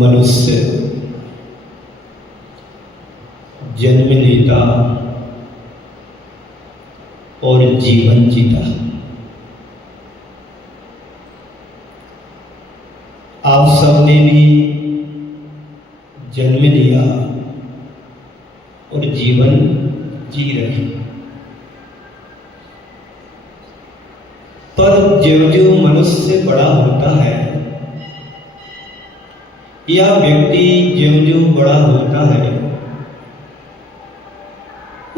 मनुष्य जन्म लेता और जीवन जीता। आप सबने भी जन्म लिया और जीवन जी रहे, पर जो जो मनुष्य बड़ा होता है या व्यक्ति जो जो बड़ा होता है,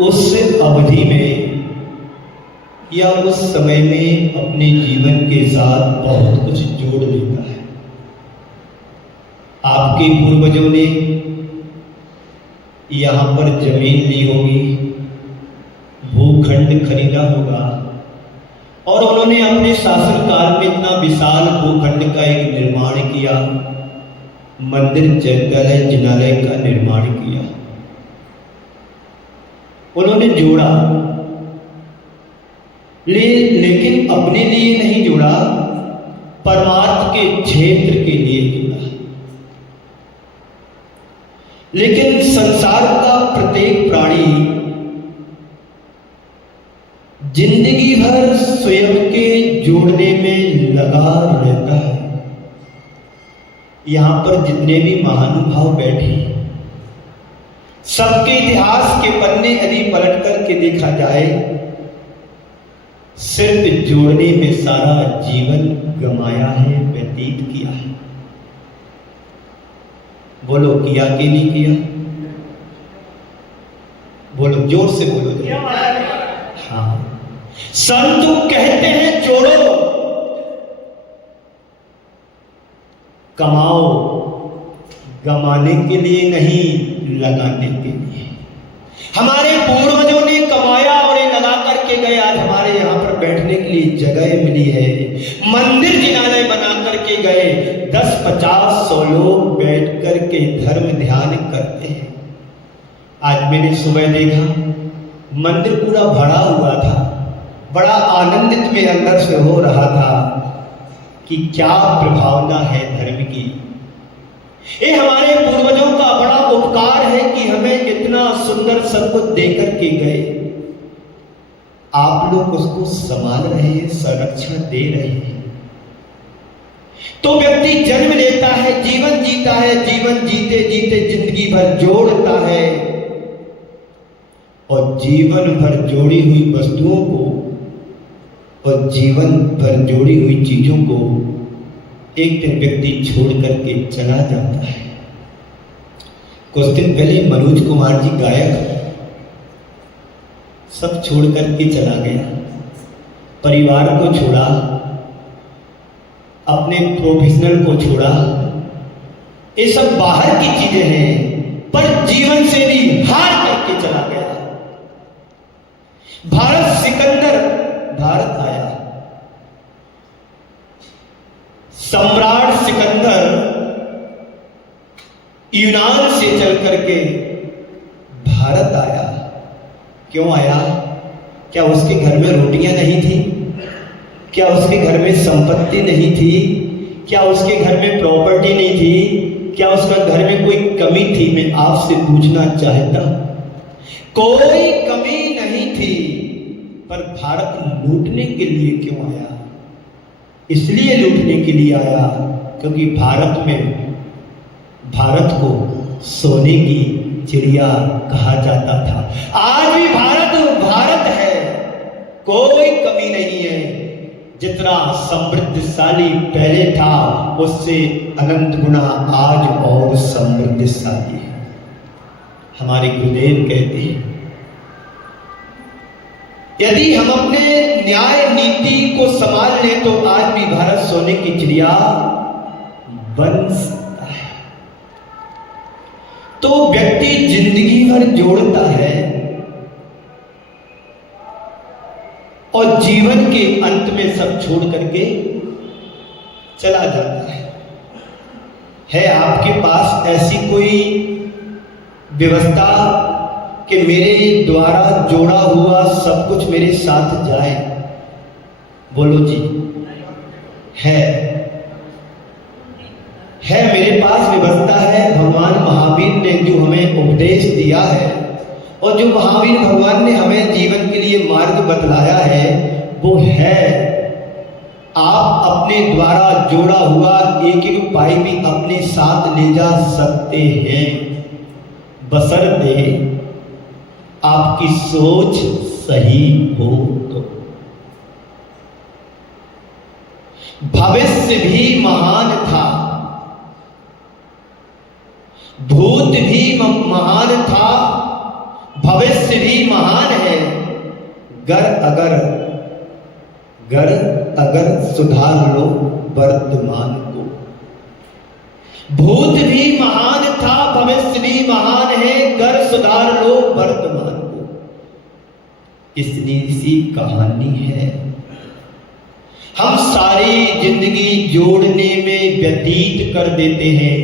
उस अवधि में या उस समय में अपने जीवन के साथ बहुत कुछ जोड़ लेता है। आपके पूर्वजों ने यहाँ पर जमीन ली होगी, भूखंड खरीदा होगा और उन्होंने अपने शासनकाल में इतना विशाल भूखंड का एक निर्माण किया, मंदिर विद्यालय जिनालय का निर्माण किया। उन्होंने जोड़ा, लेकिन अपने लिए नहीं जोड़ा, परमार्थ के क्षेत्र के लिए जोड़ा। लेकिन संसार का प्रत्येक प्राणी जिंदगी भर स्वयं के जोड़ने में लगा रहता है। यहां पर जितने भी महानुभाव बैठे, सबके इतिहास के पन्ने यदि पलट करके देखा जाए, सिर्फ जोड़ने में सारा जीवन गमाया है, व्यतीत किया है। बोलो किया कि नहीं किया? बोलो, जोर से बोलो। हाँ, संत कहते हैं जोड़ो, कमाओ, गमाने के लिए नहीं, लगाने के लिए। हमारे पूर्वजों ने कमाया और ये लगा करके गए। आज हमारे यहाँ पर बैठने के लिए जगह मिली है, मंदिर जिनालय बना करके गए। 10, 50, 100 लोग बैठ करके धर्म ध्यान करते हैं। आज मैंने सुबह देखा, मंदिर पूरा भरा हुआ था, बड़ा आनंदित में अंदर से हो रहा था कि क्या प्रभावना है धर्म की। ये हमारे पूर्वजों का बड़ा उपकार है कि हमें इतना सुंदर सब कुछ देकर के गए। आप लोग उसको संभाल रहे हैं, संरक्षण दे रहे हैं। तो व्यक्ति जन्म लेता है, जीवन जीता है, जीवन जीते जीते जिंदगी भर जोड़ता है और जीवन भर जोड़ी हुई वस्तुओं को और जीवन भर जोड़ी हुई चीजों को एक दिन व्यक्ति छोड़ करके चला जाता है। कुछ दिन पहले मनोज कुमार जी गायक सब छोड़ करके चला गया, परिवार को छोड़ा, अपने प्रोफेशनल को छोड़ा। ये सब बाहर की चीजें हैं, पर जीवन से भी हार करके चला गया। भारत आया, सम्राट सिकंदर यूनान से चल करके भारत आया। क्यों आया? क्या उसके घर में रोटियां नहीं थी? क्या उसके घर में संपत्ति नहीं थी? क्या उसके घर में प्रॉपर्टी नहीं थी? क्या उसका घर में कोई कमी थी? मैं आपसे पूछना चाहता, कोई कमी नहीं थी, पर भारत लूटने के लिए क्यों आया? इसलिए लूटने के लिए आया क्योंकि भारत को सोने की चिड़िया कहा जाता था। आज भी भारत है, कोई कमी नहीं है। जितना समृद्धशाली पहले था, उससे अनंत गुना आज और समृद्धशाली है। हमारे गुरुदेव कहते हैं, यदि हम अपने न्याय नीति को संभाल लें तो आज भी भारत सोने की चिड़िया बन सकता है। तो व्यक्ति जिंदगी भर जोड़ता है और जीवन के अंत में सब छोड़ करके चला जाता है। आपके पास ऐसी कोई व्यवस्था कि मेरे द्वारा जोड़ा हुआ सब कुछ मेरे साथ जाए? बोलो जी, है है, मेरे पास व्यवस्था है। भगवान महावीर ने जो हमें उपदेश दिया है और जो महावीर भगवान ने हमें जीवन के लिए मार्ग बतलाया है वो है, आप अपने द्वारा जोड़ा हुआ एक एक उपाय भी अपने साथ ले जा सकते हैं, बशर्ते आपकी सोच सही हो तो। भविष्य भी महान था, भूत भी महान था, भविष्य भी महान है, अगर सुधार लो वर्तमान को। भूत भी महान था, भविष्य भी महान है, गर सुधार लो वर्तमान को। इतनी सी कहानी है। हम सारी जिंदगी जोड़ने में व्यतीत कर देते हैं,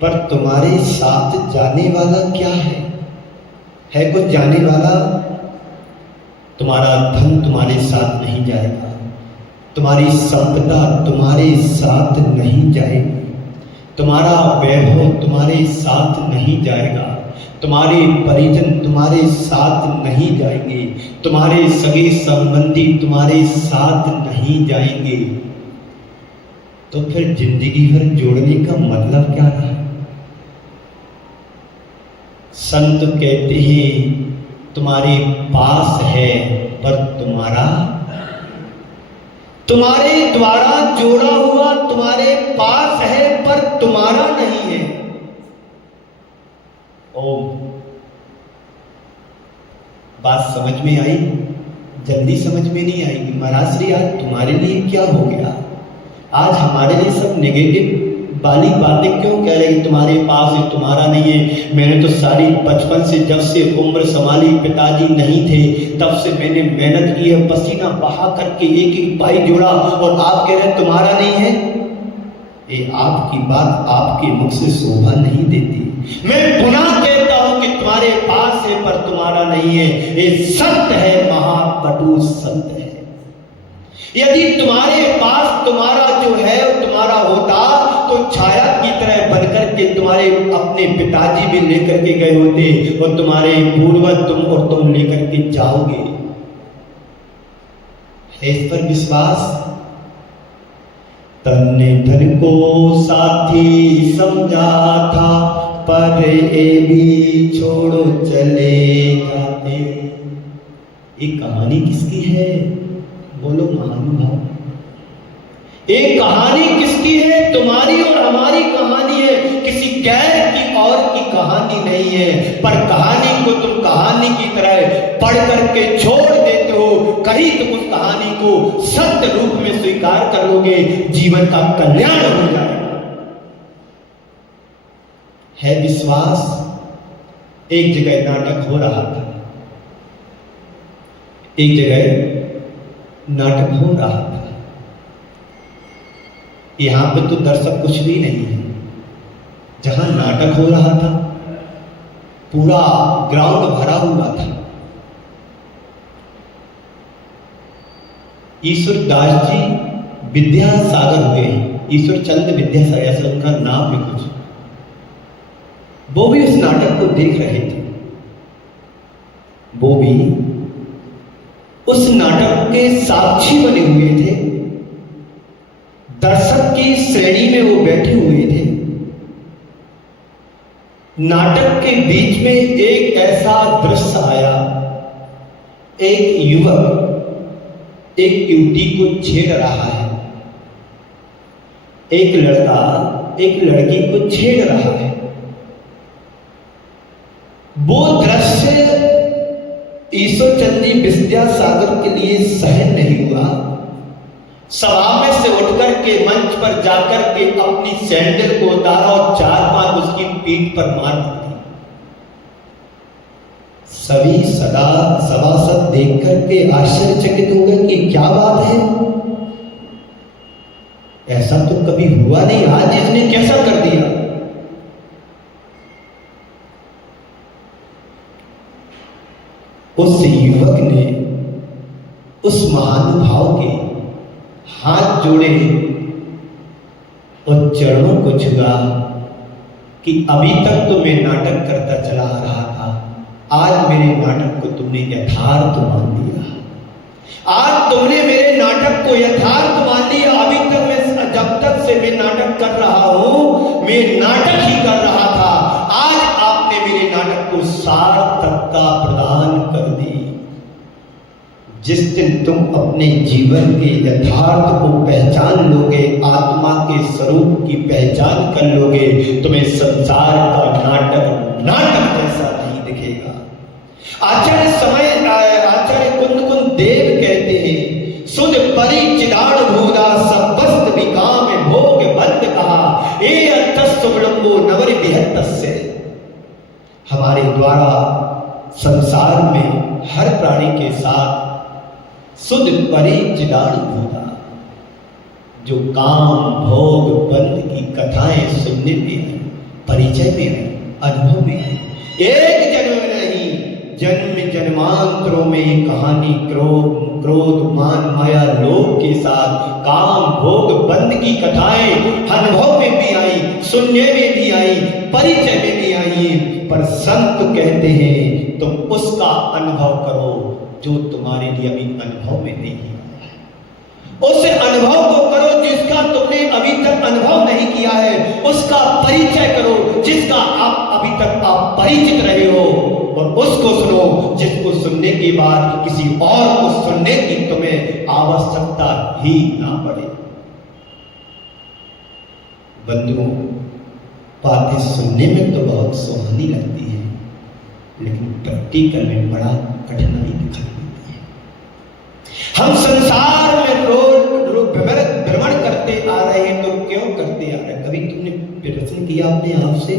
पर तुम्हारे साथ जाने वाला क्या है कुछ जाने वाला? तुम्हारा धन तुम्हारे साथ नहीं जाएगा, तुम्हारी संपदा तुम्हारे साथ नहीं जाएगी, तुम्हारा वैभव तुम्हारे साथ नहीं जाएगा, तुम्हारे परिजन तुम्हारे साथ नहीं जाएंगे, तुम्हारे सगे संबंधी तुम्हारे साथ नहीं जाएंगे। तो फिर जिंदगी भर जोड़ने का मतलब क्या रहा? संत कहते हैं तुम्हारे पास है पर तुम्हारे द्वारा जोड़ा हुआ तुम्हारे पास है पर तुम्हारा नहीं है। ओम, बात समझ में आई? जल्दी समझ में नहीं आएगी। महाराज श्री आज तुम्हारे लिए क्या हो गया? आज हमारे लिए सब नेगेटिव वाली बातें क्यों कह रहे? तुम्हारे पास है तुम्हारा नहीं है। मैंने तो सारी बचपन से जब से उम्र संभाली, पिताजी नहीं थे तब से मैंने मेहनत की है, पसीना बहा करके एक एक पाई जोड़ा, और आप कह रहे तुम्हारा नहीं है। ये आपकी बात आपके मुख से शोभा नहीं देती। मैं पुनः कहता हूं कि तुम्हारे पास है पर तुम्हारा नहीं है। ये सत्य है, महाकटु सत्य है। यदि तुम्हारे पास तुम्हारा जो है तुम्हारा होता तो छाया की तरह बनकर के तुम्हारे अपने पिताजी भी लेकर के गए होते, और तुम्हारे पूर्वज तुम लेकर के जाओगे। है इस पर विश्वास? तन धन को साथी समझा था, पर ये भी छोड़ो चले जाते। ये कहानी किसकी है? बोलो महानुभाव। एक कहानी किसकी है? तुम्हारी और हमारी कहानी है, किसी गैर की और की कहानी नहीं है। पर कहानी को तुम कहानी की तरह पढ़ करके छोड़ देते हो, कहीं तुम उस कहानी को सत्य रूप में स्वीकार कर लोगे, जीवन का कल्याण हो जाएगा। है विश्वास? एक जगह नाटक हो रहा था, एक जगह नाटक हो रहा था। यहां पे तो दर्शक कुछ भी नहीं है। जहां नाटक हो रहा था पूरा ग्राउंड भरा हुआ था। ईश्वर दास जी विद्यासागर हुए, ईश्वर चंद विद्यासागर ऐसा उनका नाम है कुछ। वो भी उस नाटक को देख रहे थे। वो भी उस नाटक के साक्षी बने हुए थे, दर्शक की श्रेणी में वो बैठे हुए थे। नाटक के बीच में एक ऐसा दृश्य आया, एक युवक एक युवती को छेड़ रहा है, एक लड़का एक लड़की को छेड़ रहा है। वो दृश्य ईश्वर चंद जी विद्यासागर के लिए सहन नहीं हुआ। सभा में से उठकर के मंच पर जाकर के अपनी सैंडल को उतारा और 4 बार उसकी पीठ पर मार दी। सभी सभासद देख करके आश्चर्यचकित हो गए कि क्या बात है, ऐसा तो कभी हुआ नहीं, आज इसने कैसा कर दिया। उस युवक ने उस महानुभाव के हाथ जोड़े और चरणों को छुआ कि अभी तक तो मैं नाटक करता चला आ रहा था, आज मेरे नाटक को तुमने यथार्थ मान लिया। आज तुमने मेरे नाटक को यथार्थ मान लिया। अभी तक मैं, जब तक से मैं नाटक कर रहा हूं, मैं नाटक ही कर रहा था। आज आपने मेरे नाटक को सार्थकता प्रदान कर दी। जिस दिन तुम अपने जीवन के यथार्थ को पहचान लोगे, आत्मा के स्वरूप की पहचान कर लोगे, तुम्हें संसार का नाटक नाटक जैसा नहीं दिखेगा। आचार्य कुंद देव कहते हैं, सुध परि चिदाड़ भूदा सब वस्त विकाम भोग बंद कहा, ए अर्थस्थ विलंबो नवर बिहत्तस्य। हमारे द्वारा संसार में हर प्राणी के साथ सुध परि चिदाड़ भूदा, जो काम भोग बंद की कथाएं सुनने में है, परिचय में है, अनुभव में है। एक जन्म में नहीं, जन्म जन्मांतरों में ये कहानी क्रोध मान माया लोभ के साथ काम भोग बंद की कथाएं अनुभव में भी आई, सुनने में भी आई, परिचय में भी आई। पर संत कहते हैं तुम उसका अनुभव करो जो तुम्हारे लिए अभी अनुभव में नहीं है। उस अनुभव को करो जिसका तुमने अभी तक अनुभव नहीं किया है। उसका परिचय करो जिसका आप अभी तक आप परिचित रहे हो, और उसको सुनो जिसको सुनने के बाद किसी और को सुनने की तुम्हें आवश्यकता ही ना पड़े। बंधुओं, बातें सुनने में तो बहुत सुहानी लगती है, लेकिन प्रैक्टिकल में बड़ा कठिनाई दिखाई देती है। हम संसार में रोज भ्रमण करते आ रहे हैं, तो क्यों करते आ रहे हैं? कभी तुमने प्रश्न किया अपने आप से?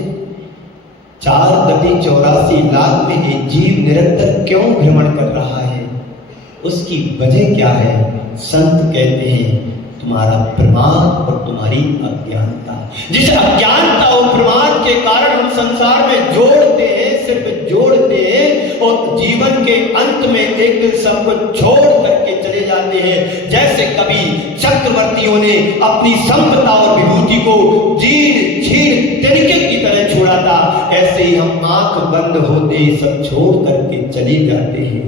4,84 लाख में एक जीव निरंतर क्यों भ्रमण कर रहा है? उसकी वजह क्या है? संत कहते हैं तुम्हारा प्रमाद और तुम्हारी अज्ञानता। जिस अज्ञानता और प्रमाद के कारण हम संसार में जोड़ते हैं, सिर्फ जोड़ते हैं, और जीवन के अंत में एक दिन सब कुछ छोड़ करके चले जाते हैं। जैसे कभी चक्रवर्तियों ने अपनी संपदा और विभूति को जीर्ण छीण तिनके की तरह छोड़ा था, ऐसे ही हम आंख बंद होते सब छोड़ करके चले जाते हैं।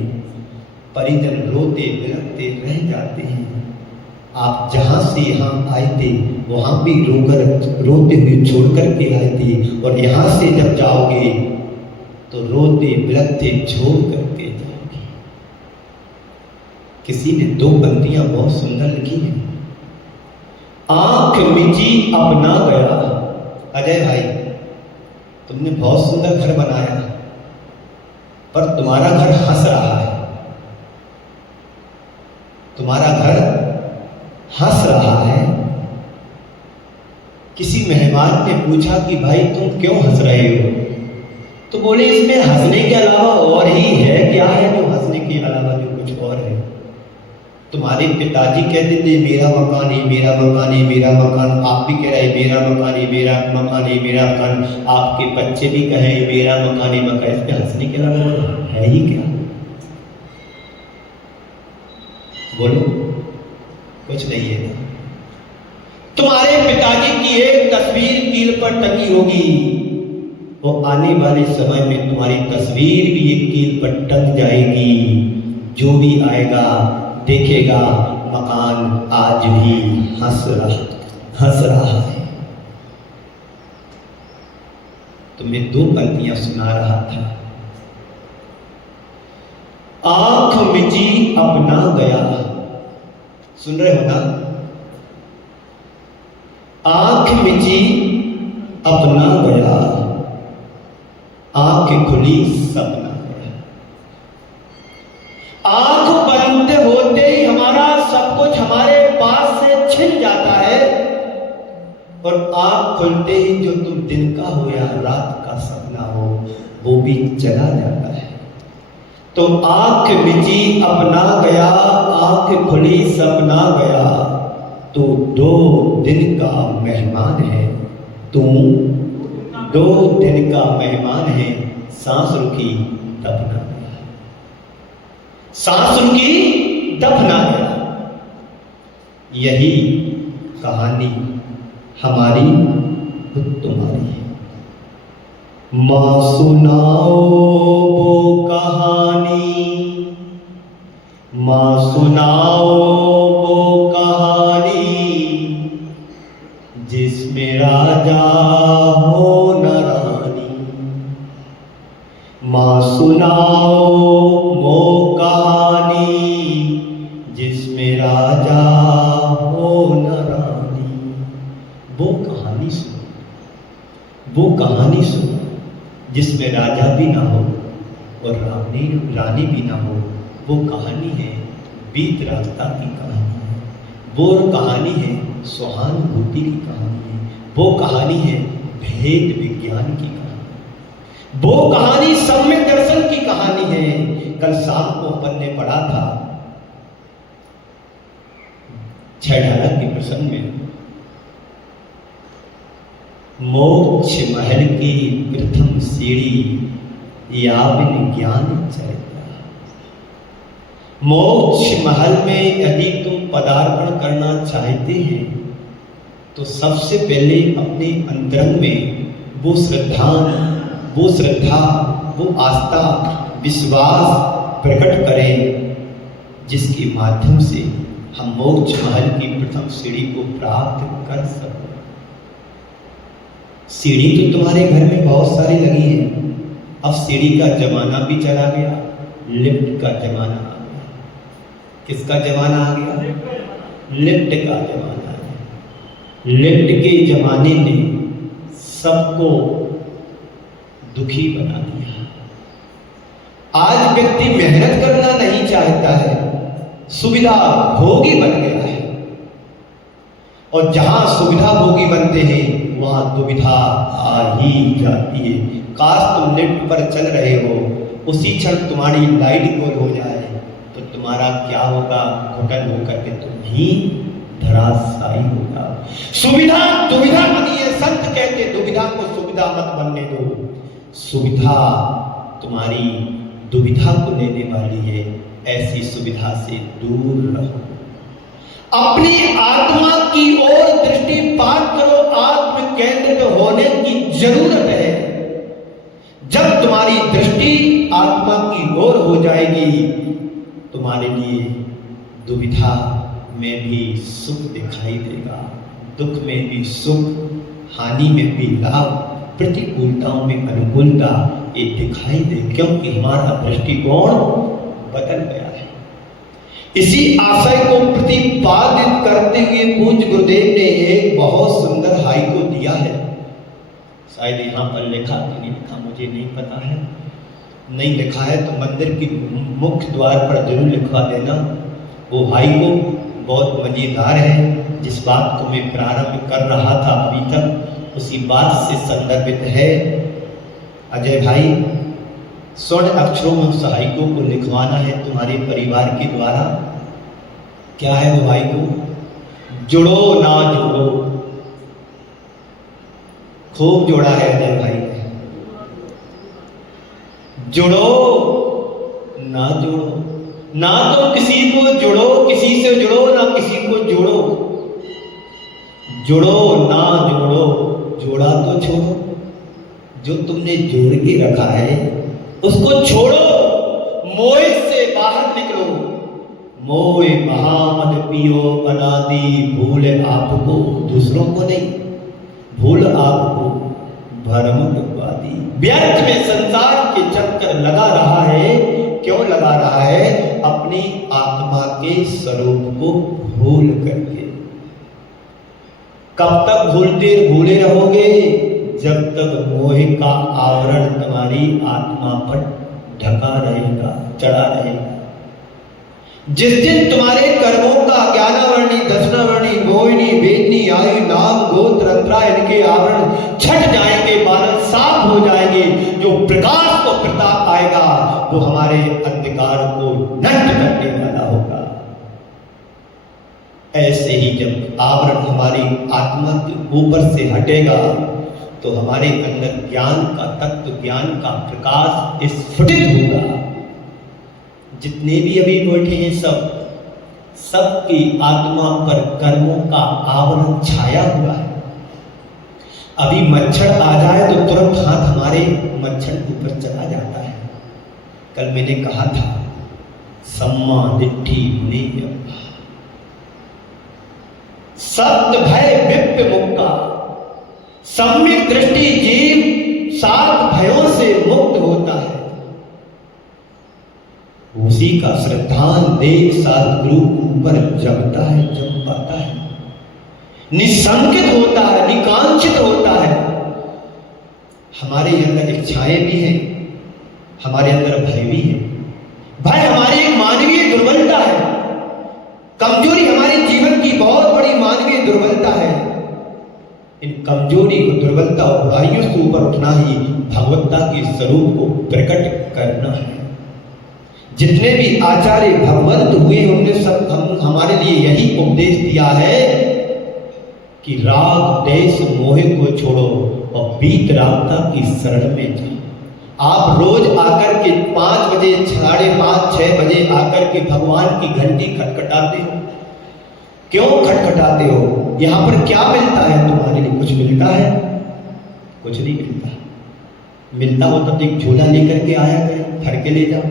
परिजन रोते बिलखते रह जाते हैं। आप जहां से यहां आए थे वहां भी रोते हुए छोड़ करके आए थे, और यहां से जब जाओगे तो रोते बिलखते छोड़ करके जाओगे। किसी ने 2 पंक्तियां बहुत सुंदर लिखी हैं। आंख मिची अपना गया। अजय भाई, तुमने बहुत सुंदर घर बनाया, पर तुम्हारा घर हंस रहा है। तुम्हारा घर हंस रहा है। किसी मेहमान ने पूछा कि भाई तुम क्यों हंस रहे हो? तो बोले इसमें हंसने के अलावा और ही है क्या है जो हंसने के अलावा जो कुछ और है? तुम्हारे पिताजी कहते थे मेरा मकान है, मेरा मकान है, मेरा मकान। आप भी कह रहे मेरा मकान है, मेरा मकान है, मेरा मकान। आपके बच्चे भी कहे मेरा मकान है, मकान। इसमें हंसने के अलावा है ही क्या? बोलो, कुछ नहीं है। तुम्हारे पिताजी की एक तस्वीर कील पर टंगी होगी, वो आने वाले समय में तुम्हारी तस्वीर भी एक कील पर टंग जाएगी। जो भी आएगा देखेगा मकान आज भी हंस रहा है। तुम्हें 2 पंक्तियां सुना रहा था। आंख मिची अपना गया। सुन रहे हो ना? आंख मिची अपना गया, आंख खुली सपना गया। आंख बंद होते ही हमारा सब कुछ हमारे पास से छिन जाता है, और आंख खुलते ही जो तुम दिन का हो या रात का सपना हो वो भी चला जाता है। तो आंख मिची अपना गया, आंख खुली सपना गया। तो 2 दिन का मेहमान है, तू 2 दिन का मेहमान है। सांस रुकी दफना गया, सांस रुकी दफना गया। यही कहानी हमारी खुद तुम्हारी है। माँ सुनाओ वो कहानी, माँ सुनाओ वो कहानी, जिसमें राजा हो न रानी। माँ सुनाओ वो कहानी, जिसमें राजा हो न रानी। वो कहानी सुनो, वो कहानी सुनो जिसमें राजा भी ना हो और रानी भी ना हो। वो कहानी है बीत रास्ता की कहानी है, वो कहानी है सहानुभूति की कहानी है, वो कहानी है भेद विज्ञान की कहानी, वो कहानी सम्यक दर्शन की कहानी है। कल शाम को अपन ने पढ़ा था छठाना के प्रसंग में, मोक्ष महल की प्रथम सीढ़ी याविन ज्ञान चरित्र। मोक्ष महल में यदि तुम पदार्पण करना चाहते हैं तो सबसे पहले अपने अंतरंग में वो श्रद्धा, वो आस्था, विश्वास प्रकट करें जिसके माध्यम से हम मोक्ष महल की प्रथम सीढ़ी को प्राप्त कर सकें। सीढ़ी तो तुम्हारे घर में बहुत सारी लगी है, अब सीढ़ी का जमाना भी चला गया, लिफ्ट का जमाना आ गया। किसका जमाना आ गया? लिफ्ट का जमाना है। लिफ्ट के जमाने ने सबको दुखी बना दिया। आज व्यक्ति मेहनत करना नहीं चाहता है, सुविधा भोगी बन गया है, और जहां सुविधा भोगी बनते हैं वहां दुविधा आ ही जाती है। काश तुम लिफ्ट पर चल रहे हो, उसी क्षण तुम्हारी लाइट गोल हो जाए तो तुम्हारा क्या होगा? घुटन होकर के तुम ही धराशायी होगा। सुविधा दुविधा बनी है। संत कहते दुविधा को सुविधा मत बनने दो, सुविधा तुम्हारी दुविधा को लेने वाली है। ऐसी सुविधा से दूर रहो। अपनी आत्मा की ओर दृष्टिपात करो। आत्म केंद्रित होने की जरूरत है। जब तुम्हारी दृष्टि आत्मा की ओर हो जाएगी, तुम्हारे लिए दुविधा में भी सुख दिखाई देगा, दुख में भी सुख, हानि में भी लाभ, प्रतिकूलताओं में अनुकूलता ये दिखाई दे, क्योंकि हमारा दृष्टिकोण बदल गया है। इसी आशय को प्रतिपादित करते हुए पूज्य गुरुदेव ने एक बहुत सुंदर हाइकु दिया है। शायद यहाँ पर लिखा कि नहीं लिखा मुझे नहीं पता है, नहीं लिखा है तो मंदिर की मुख्य द्वार पर जरूर लिखवा देना। वो हाइकु बहुत मजेदार है। जिस बात को मैं प्रारंभ कर रहा था अभी तक, उसी बात से संदर्भित है। अजय भाई, स्वर्ण अक्षरों में उस हाइकु को लिखवाना है तुम्हारे परिवार के द्वारा। क्या है वो हाइकु? जुड़ो ना जुड़ो। खूब जोड़ा है अजय भाई ने। जुड़ो ना जुड़ो, ना तो किसी को जुड़ो, किसी से जुड़ो ना किसी को जोड़ो। जुड़ो ना जोड़ो, जोड़ा तो छोड़ो। जो तुमने जोड़ के रखा है उसको छोड़ो, मोह से बाहर निकलो। मोह महामद पियो अनादि, भूल आपको दूसरों को नहीं, भूल आपको भरमवादी। व्यर्थ में संसार के चक्कर लगा रहा है। क्यों लगा रहा है? अपनी आत्मा के स्वरूप को भूल करके। कब तक भूले रहोगे? जब तक मोह का आवरण तुम्हारी आत्मा पर ढका रहेगा, चढ़ा रहेगा। जिस दिन तुम्हारे कर्मों का ज्ञानावर्णी, दर्शनावर्णी, मोहिनी, वेदनी, आयु, नाम, गोत्र, अंतरा इनके आवरण छट जाएंगे, बादल साफ हो जाएंगे। जो प्रकाश को प्रताप आएगा वो हमारे अंधकार को नष्ट करने वाला होगा। ऐसे ही जब आवरण हमारी आत्मा के ऊपर से हटेगा तो हमारे अंदर ज्ञान का तत्व, ज्ञान का प्रकाश स्फुटित होगा। जितने भी अभी बैठे हैं सबकी आत्मा पर कर्मों का आवरण छाया हुआ है। अभी मच्छर आ जाए तो तुरंत हाथ हमारे मच्छर के ऊपर चला जाता है। कल मैंने कहा था सम्मा दिट्ठी मुनि सत्य भय विप्य मुक्ता, सम्यक दृष्टि जीव 7 भयों से मुक्त होता है। उसी का श्रद्धान देख सतगुरु ऊपर जमता है, जम पाता है, निसंकित होता है, निकांक्षित होता है। हमारे अंदर इच्छाएं भी हैं, हमारे अंदर भय भी है। भय हमारी एक मानवीय दुर्बलता है, कमजोरी हमारे जीवन की बहुत बड़ी मानवीय दुर्बलता है। इन कमजोरी को, दुर्बलता और बुराइयों से ऊपर उठना ही भगवत्ता के स्वरूप को प्रकट करना है। जितने भी आचार्य भगवंत हुए उन्होंने सब हमारे लिए यही उपदेश दिया है कि राग देश मोह को छोड़ो और बीत रागता की शरण में जाओ। आप रोज आकर के 5 बजे, 5:30, 6 बजे आकर के भगवान की घंटी खटखटाते हो। क्यों खटखटाते हो? यहाँ पर क्या मिलता है तुम्हारे लिए? कुछ मिलता है? कुछ नहीं मिलता। मिलता होता तो एक झोला लेकर के आया गया, भर के ले जाओ।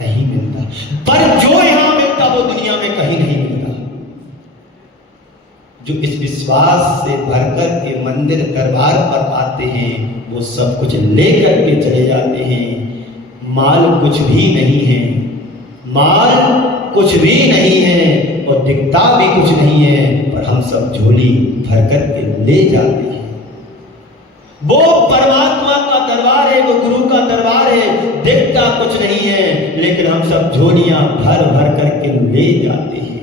नहीं मिलता। पर जो यहां मिलता वो दुनिया में कहीं नहीं मिलता। जो इस विश्वास से भरकर के मंदिर दरबार पर आते हैं वो सब कुछ लेकर के चले जाते हैं। माल कुछ भी नहीं है, माल कुछ भी नहीं है और दिखता भी कुछ नहीं है, पर हम सब झोली भरकर के ले जाते हैं। वो परमात्मा का दरबार है, वो गुरु का दरबार है, दिखता कुछ नहीं है, लेकिन हम सब झोलियां भर भर करके ले जाते हैं।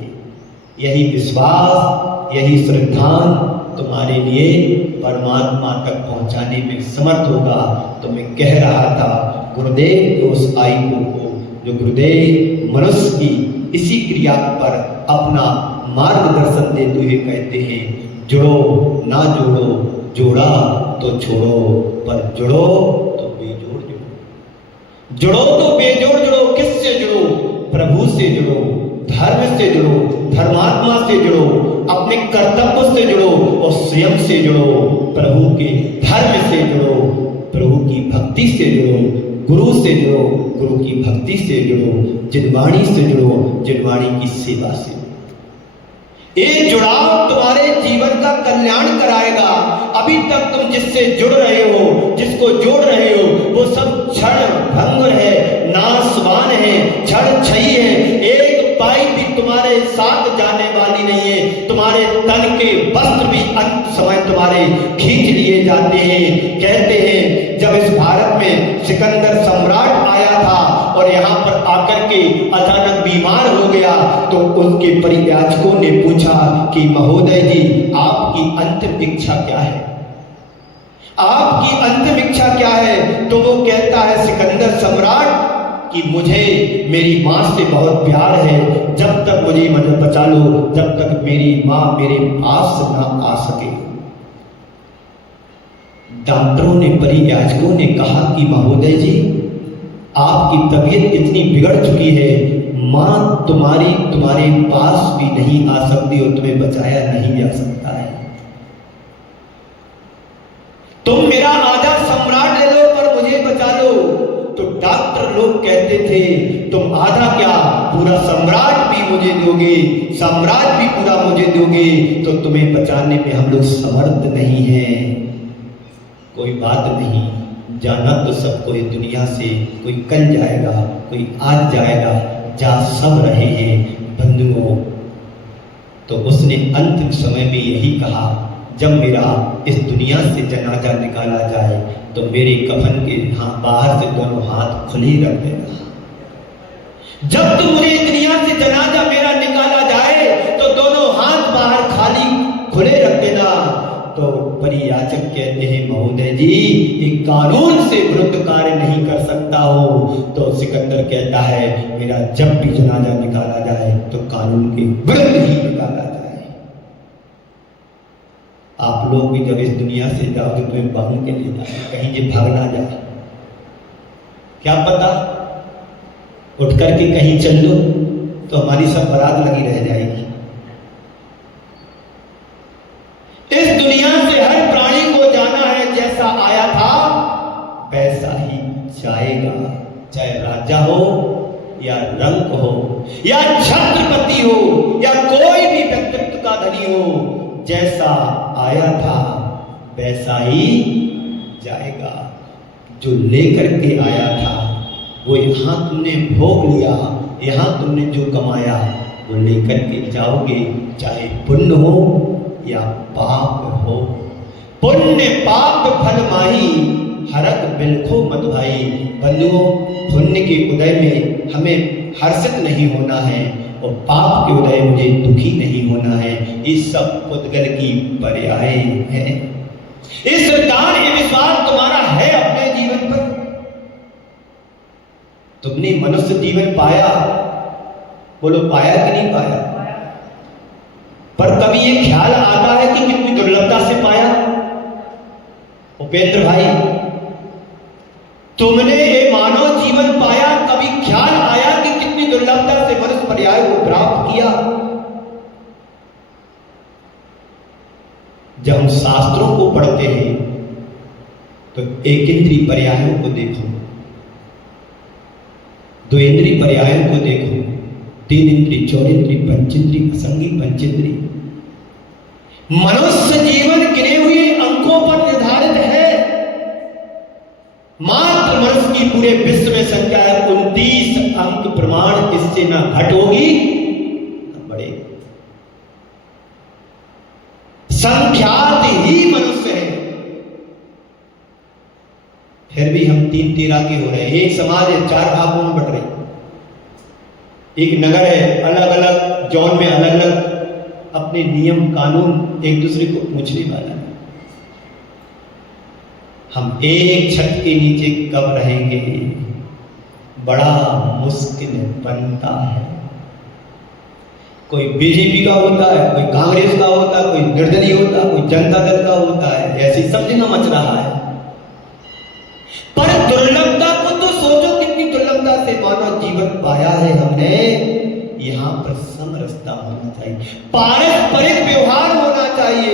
यही विश्वास, यही श्रद्धान तुम्हारे लिए परमात्मा तक पहुंचाने में समर्थ होगा। तो मैं कह रहा था गुरुदेव के उस आयु को, जो गुरुदेव मनुष्य की इसी क्रिया पर अपना मार्गदर्शन देते हुए कहते हैं, जुड़ो ना जोड़ो, जोड़ा तो छोड़ो, पर जुड़ो तो बेजोड़ जुड़ो। जुड़ो तो बेजोड़ जुड़ो। किससे जुड़ो? प्रभु से जुड़ो, धर्म से जुड़ो, धर्मात्मा से जुड़ो, अपने कर्तव्य से जुड़ो और स्वयं से जुड़ो। प्रभु के धर्म से जुड़ो, प्रभु की भक्ति से जुड़ो, गुरु से जुड़ो, गुरु की भक्ति से जुड़ो, जिनवाणी से जुड़ो, जिनवाणी की सेवा से। ये जुड़ाव तुम्हारे जीवन का कल्याण कराएगा। अभी तक तुम जिससे जुड़ रहे हो, जिसको जोड़ रहे हो, वो सब क्षण भंगुर है, नाशवान है, क्षण क्षयी है। एक पाई भी तुम्हारे साथ जाने वाली नहीं है। तुम्हारे तन के वस्त्र भी अंत समय तुम्हारे खींच लिए जाते हैं। कहते हैं जब इस भारत में सिकंदर सम्राट आया था और यहाँ पर आकर के अचानक बीमार हो गया, तो उनके परिव्राजकों ने पूछा कि महोदय जी, आपकी अंतिम इच्छा क्या है? आपकी अंतिम इच्छा क्या है? तो वो कहता है सिकंदर सम्राट कि मुझे मेरी माँ से बहुत प्यार है, जब तक मुझे मदद बचा लो, जब तक मेरी माँ मेरे पास ना आ सके। डॉक्टरों ने, परिव्राजकों ने कहा कि महोदय जी, आपकी तबीयत इतनी बिगड़ चुकी है, माँ तुम्हारे पास भी नहीं आ सकती और तुम्हें बचाया नहीं जा सकता है। तुम मेरा आधा सम्राट ले लो पर मुझे बचा लो। तो डॉक्टर लोग कहते थे तुम आधा क्या, पूरा सम्राट भी मुझे दोगे, सम्राट भी पूरा मुझे दोगे, तो तुम्हें बचाने में हम लोग समर्थ नहीं हैं। कोई बात नहीं, जाना तो सबको इस दुनिया से, कोई कल जाएगा, कोई आज जाएगा, जा सब रहे हैं बंधुओं। तो उसने अंतिम समय में यही कहा, जब मेरा इस दुनिया से जनाजा निकाला जाए तो मेरे कफन के बाहर से दोनों हाथ खुले रख देना। जब तुम मुझे दुनिया से जनाजा मेरा निकाला जाए तो दोनों हाथ बाहर खाली खुले रख देना। तो परियाचक कहते हैं महोदय जी, एक कानून से विरुद्ध कार्य नहीं कर सकता हो। तो सिकंदर कहता है मेरा जब भी जनाजा निकाला जाए तो कानून के विरुद्ध ही निकाला जाए। आप लोग भी जब इस दुनिया से जाओ तो तुम्हें बांध के ले जाए, कहीं ये भाग ना जाए। क्या पता उठ करके कहीं चल लो तो हमारी सब बारात लगी रह जाएगी। जाएगा, चाहे राजा हो या रंक हो या छत्रपति हो या कोई भी व्यक्तित्व का धनी हो, जैसा आया था वैसा ही जाएगा। जो लेकर के आया था वो यहाँ तुमने भोग लिया, यहाँ तुमने जो कमाया वो लेकर के जाओगे, चाहे पुण्य हो या पाप हो। पुण्य पाप फल माही, हरक बिलखो मत भाई। बंधुओं, पुण्य के उदय में हमें हर्षित नहीं होना है और पाप के उदय में मुझे दुखी नहीं होना है। ये सब पुद्गल की पर्याय है। इस दान ये विश्वास तुम्हारा है अपने जीवन पर। तुमने मनुष्य जीवन पाया, बोलो पाया कि नहीं पाया? पर कभी ये ख्याल आता है कि कितनी दुर्लभता से पाया? उपेंद्र भाई, तुमने ये मानव जीवन पाया, कभी ख्याल आया कि कितनी दुर्लभता से मनुष्य पर्याय को प्राप्त किया? जब हम शास्त्रों को पढ़ते हैं तो एक इंद्रिय पर्यायों को देखो, दो इंद्रिय पर्यायों को देखो, तीन इंद्रिय, चौरिंद्रिय, पंचेंद्रिय, असंगी पंचेंद्रिय। मनुष्य जीवन गिने हुए अंकों पर निर्धारित है। मात्र मनुष्य की पूरे विश्व में संख्या है 29 अंक प्रमाण, इससे ना घट होगी ना बढ़ेगी। संख्यात ही मनुष्य है। फिर भी हम 3 तिरा के हो रहे हैं। एक समाज है, 4 भागों में बट रही। एक नगर है, अलग अलग जोन में अलग अलग अपने नियम कानून एक दूसरे को पूछने वाला है। हम एक छत के नीचे कब रहेंगे, बड़ा मुश्किल बनता है। कोई बीजेपी का होता है, कोई कांग्रेस का होता है, कोई निर्दलीय होता है, कोई जनता दल का होता है। ऐसी सब जगह मच रहा है। पर दुर्लभता को तो सोचो, कितनी दुर्लभता से मानव जीवन पाया है हमने। यहाँ पर समरसता होना चाहिए, पारस्परिक व्यवहार होना चाहिए।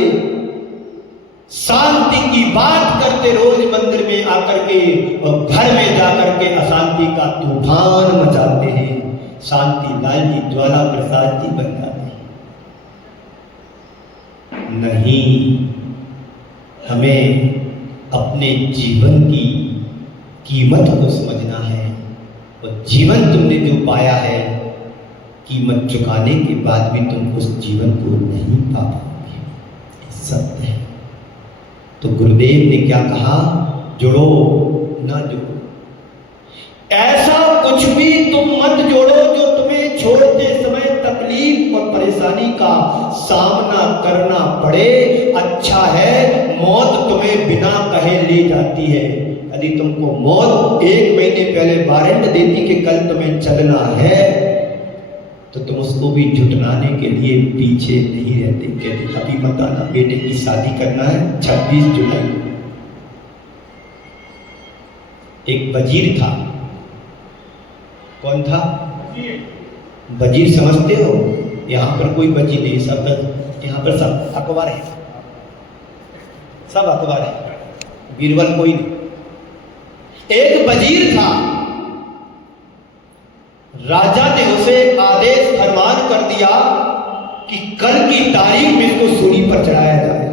शांति की बात करते रोज मंदिर में आकर के और घर में जाकर के अशांति का तूफान मचाते हैं। शांति लाल जी, ज्वाला प्रसाद जी बन जाते हैं। नहीं, हमें अपने जीवन की कीमत को समझना है। और जीवन तुमने जो पाया है, कीमत चुकाने के बाद भी तुम उस जीवन को नहीं पा पाओगे। सत्य है। तो गुरुदेव ने क्या कहा? जुड़ो ना जुड़ो। ऐसा कुछ भी तुम मत जोड़ो जो तुम्हें छोड़ते समय तकलीफ और परेशानी का सामना करना पड़े। अच्छा है मौत तुम्हें बिना कहे ले जाती है। यदि तुमको मौत 1 महीने पहले वारंट देती कि कल तुम्हें चलना है, तो तुम उसको भी झुटलाने के लिए पीछे नहीं रहते। कहते अभी मत आना, बेटे की शादी करना है 26 जुलाई। एक वजीर था। कौन था? वजीर समझते हो? यहाँ पर कोई वजीर नहीं, सब यहाँ पर सब अखबार है, सब अखबार है, बीरबल कोई नहीं। एक वजीर था। राजा ने उसे आदेश फरमान कर दिया कि कल की तारीख में इसको सूली पर चढ़ाया जाए।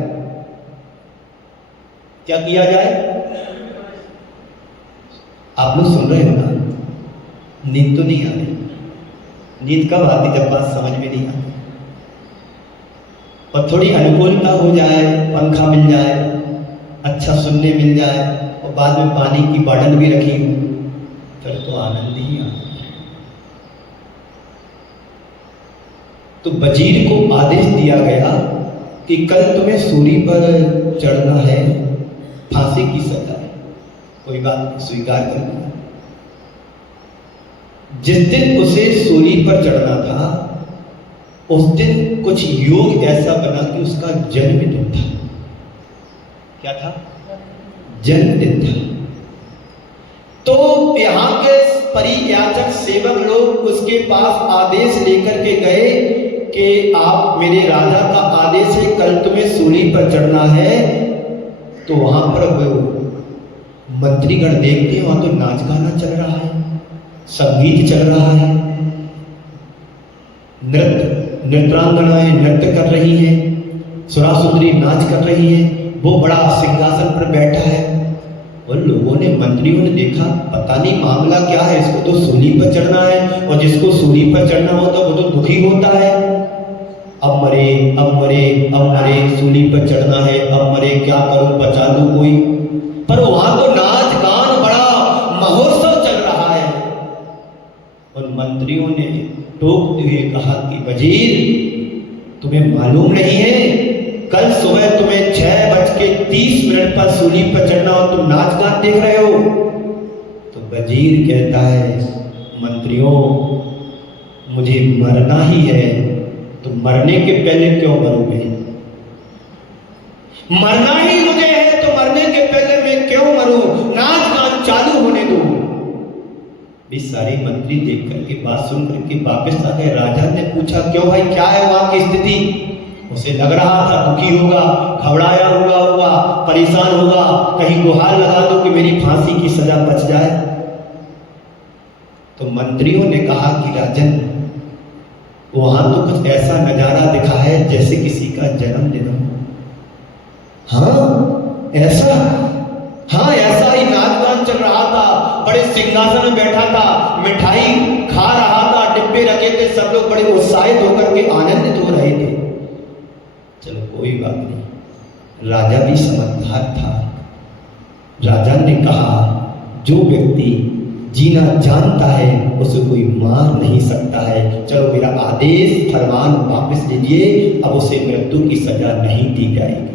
क्या किया जाए? आप लोग सुन रहे हो ना? नींद तो नहीं आ रही? नींद कब आती? जब बात समझ में नहीं आती और थोड़ी अनुकूलता हो जाए, पंखा मिल जाए, अच्छा सुनने मिल जाए और बाद में पानी की बॉटल भी रखी हो, फिर तो आनंद ही आता। तो वजीर को आदेश दिया गया कि कल तुम्हें सूली पर चढ़ना है, फांसी की सजा है। कोई बात स्वीकार कर लिया। जिस दिन उसे सूली पर चढ़ना था, उस दिन कुछ योग ऐसा बना कि उसका जन्मदिन था। क्या था? जन्मदिन था। तो यहाँ के परियाचक सेवक लोग उसके पास आदेश लेकर के गए कि आप, मेरे राजा का आदेश है कल तुम्हें सूली पर चढ़ना है। तो वहां पर वो मंत्रीगण देखते हैं वहां तो नाच गाना चल रहा है, संगीत चल रहा है, नृत्रांगनाएं नृत्य कर रही हैं, सुरासुंदरी नाच कर रही है, वो बड़ा सिंहासन पर बैठा है। और लोगों ने, मंत्रियों ने देखा पता नहीं मामला क्या है, इसको तो सूली पर चढ़ना है, और जिसको सूली पर चढ़ना होता है वो तो दुखी होता है। अब मरे, अब मरे, अब मरे, सूली पर चढ़ना है, अब मरे, क्या करूं, बचा दूं कोई। पर वहां तो नाच गान, बड़ा महोत्सव चल रहा है। और मंत्रियों ने टोकते हुए कहा कि वजीर, तुम्हें मालूम नहीं है, कल सुबह तुम्हें 6:30 पर सूली पर चढ़ना और तुम नाच गान देख रहे हो। तो वजीर कहता है, मंत्रियों, मुझे मरना ही है, तो मरने के पहले क्यों मरूंगे? मरना ही मुझे है तो मरने के पहले मैं क्यों मरूं? नाच गान चालू होने दो। ये सारे मंत्री देख करके, बात सुन करके वापस आ गए। राजा ने पूछा, क्यों भाई, क्या है वहां की स्थिति? उसे लग रहा था दुखी होगा, घबराया हुआ होगा, परेशान होगा, कहीं गुहार लगा दो कि मेरी फांसी की सजा बच जाए। तो मंत्रियों ने कहा कि राजन, वहां तो कुछ ऐसा नजारा दिखा है जैसे किसी का जन्मदिन हो। हाँ ऐसा, हाँ ऐसा ही नाच गान चल रहा था, बड़े सिंहासन में बैठा था, मिठाई खा रहा था, डिब्बे रखे थे, सब लोग बड़े उत्साहित होकर के आनंदित हो रहे थे। चलो कोई बात नहीं, राजा भी समझदार था। राजा ने कहा, जो व्यक्ति जीना जानता है उसे कोई मार नहीं सकता है। चलो मेरा आदेश फरमान वापस लीजिए, अब उसे मृत्यु की सजा नहीं दी जाएगी।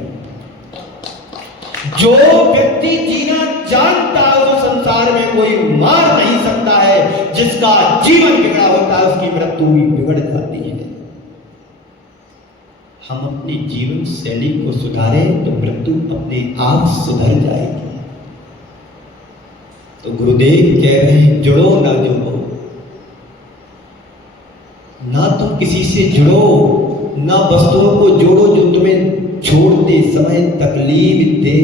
जो व्यक्ति जीना जानता है उसे संसार में कोई मार नहीं सकता है। जिसका जीवन बिगड़ा होता है उसकी मृत्यु भी बिगड़ जाती है। हम अपनी जीवन शैली को सुधारें तो मृत्यु अपने आप सुधर जाएगी। तो गुरुदेव कह रहे हैं, जुड़ो ना जुड़ो, ना तुम किसी से जुड़ो, ना वस्तुओं को जोड़ो जो तुम्हें छोड़ते समय तकलीफ दे।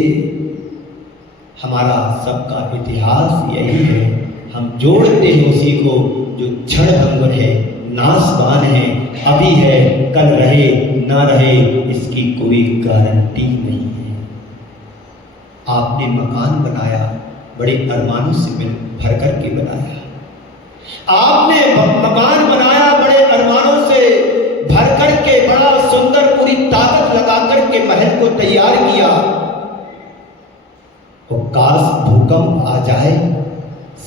हमारा सबका इतिहास यही है, हम जोड़ते हैं उसी को जो क्षणभंगुर है, नाशवान है, अभी है, कल रहे ना रहे इसकी कोई गारंटी नहीं है। आपने मकान बनाया, बड़े अरमानों से भर करके बनाया। आपने मकान बनाया, बड़े अरमानों से भर करके, बड़ा सुंदर, पूरी ताकत लगा करके महल को तैयार किया। और काश भूकंप आ जाए,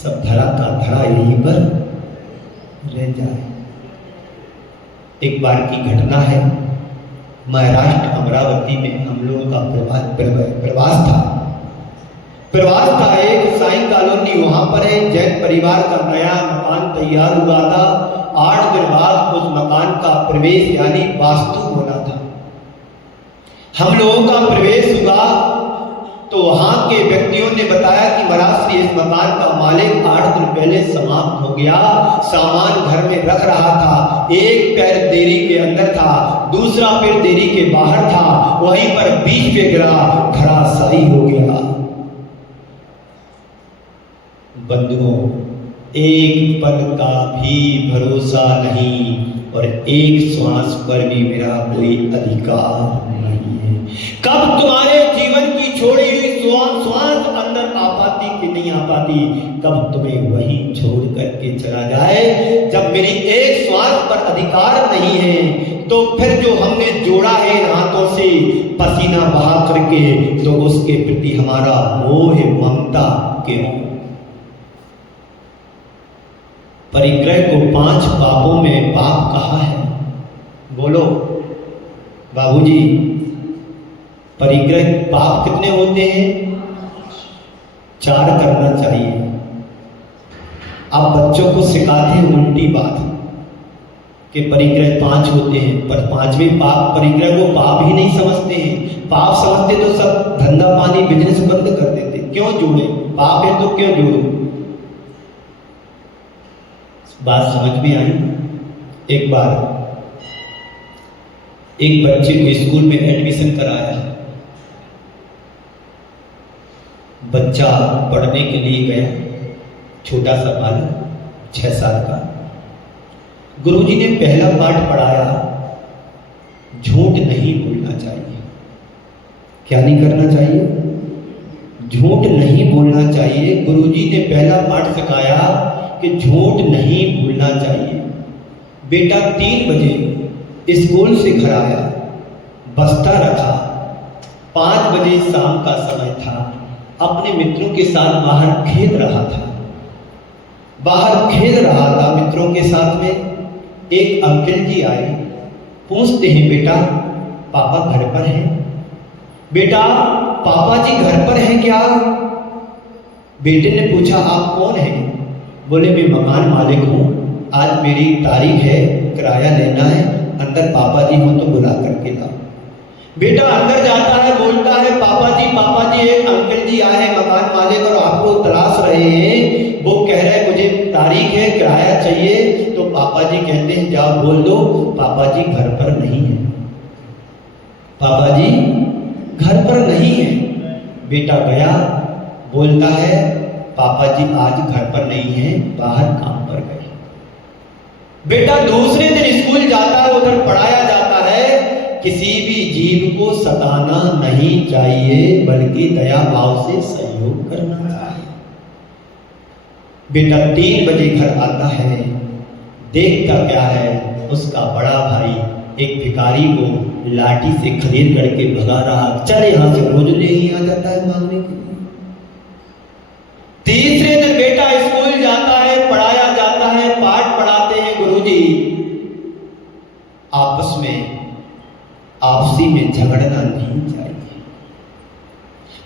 सब धरा का धरा यहीं पर रह जाए। एक बार की घटना है, महाराष्ट्र अमरावती में हम लोगों का प्रवास था। एक साई कॉलोनी वहां पर है, जैन परिवार का नया मकान तैयार हुआ था। 8 दिन बाद उस मकान का प्रवेश यानी वास्तु होना था। हम लोगों का प्रवेश हुआ तो वहां के व्यक्तियों ने बताया कि महाराज इस मकान का मालिक 8 दिन पहले समाप्त हो गया। सामान घर में रख रहा था, एक पैर देरी के अंदर था, दूसरा पैर देरी के बाहर था, वहीं पर बीच पे गिरा, धराशायी हो गया। बंधुओं, एक पल का भी भरोसा नहीं और एक श्वास पर भी मेरा कोई अधिकार नहीं है। कब तुम्हारे जीवन की छोड़ी हुई श्वास अंदर आ पाती कि नहीं आ पाती, कब तुम्हें वही छोड़ करके चला जाए। जब मेरी एक श्वास पर अधिकार नहीं है तो फिर जो हमने जोड़ा है हाथों से पसीना बहा करके, तो उसके प्रति हमारा मोह ममता क्यों? परिग्रह को 5 पापों में पाप कहा है। बोलो बाबूजी, परिग्रह पाप कितने होते हैं? 4 करना चाहिए। आप बच्चों को सिखाते हैं उल्टी बात कि परिग्रह 5 होते हैं, पर 5वें पाप, परिग्रह को पाप ही नहीं समझते हैं। पाप समझते तो सब धंधा पानी बिजनेस बंद कर देते। क्यों जोड़े? पाप है तो क्यों जोड़ो? बात समझ में आई? एक बार एक बच्चे को स्कूल में एडमिशन कराया। बच्चा पढ़ने के लिए गया, छोटा सा बालक 6 साल का। गुरुजी ने पहला पाठ पढ़ाया, झूठ नहीं बोलना चाहिए। क्या नहीं करना चाहिए? झूठ नहीं बोलना चाहिए। गुरुजी ने पहला पाठ सिखाया कि झूठ नहीं बोलना चाहिए। बेटा 3 बजे स्कूल से घर आया, बस्ता रखा, 5 बजे शाम का समय था, अपने मित्रों के साथ बाहर खेल रहा था। बाहर खेल रहा था मित्रों के साथ में। एक अंकल जी आए, पूछते हैं, बेटा पापा घर पर हैं? बेटा पापा जी घर पर हैं क्या? बेटे ने पूछा, आप कौन हैं? बोले, मैं मकान मालिक हूँ, आज मेरी तारीख है, किराया लेना है, अंदर पापा जी हो तो बुला करके लाओ। बेटा अंदर जाता है, बोलता है, पापा जी एक अंकल जी आए हैं मकान मालिक और आपको तलाश रहे हैं। वो कह रहे हैं मुझे तारीख है, किराया चाहिए। तो पापा जी कहते हैं, जाओ बोल दो पापा जी घर पर नहीं है, पापा जी घर पर नहीं है। बेटा गया, बोलता है, पापा जी आज घर पर नहीं है, बाहर काम पर गए। बेटा दूसरे दिन स्कूल जाता है, उधर पढ़ाया जाता है, किसी भी जीव को सताना नहीं चाहिए, बल्कि दया भाव से सहयोग करना चाहिए। बेटा 3 बजे घर आता है, देखता क्या है, उसका बड़ा भाई एक भिखारी को लाठी से खदेड़ करके भगा रहा। चल यहां से, रोज ले ही आ जाता है मांगने के लिए। तीसरे दिन बेटा स्कूल जाता है, पढ़ाया जाता है, पाठ पढ़ाते हैं गुरुजी। आपसी में झगड़ना नहीं चाहिए,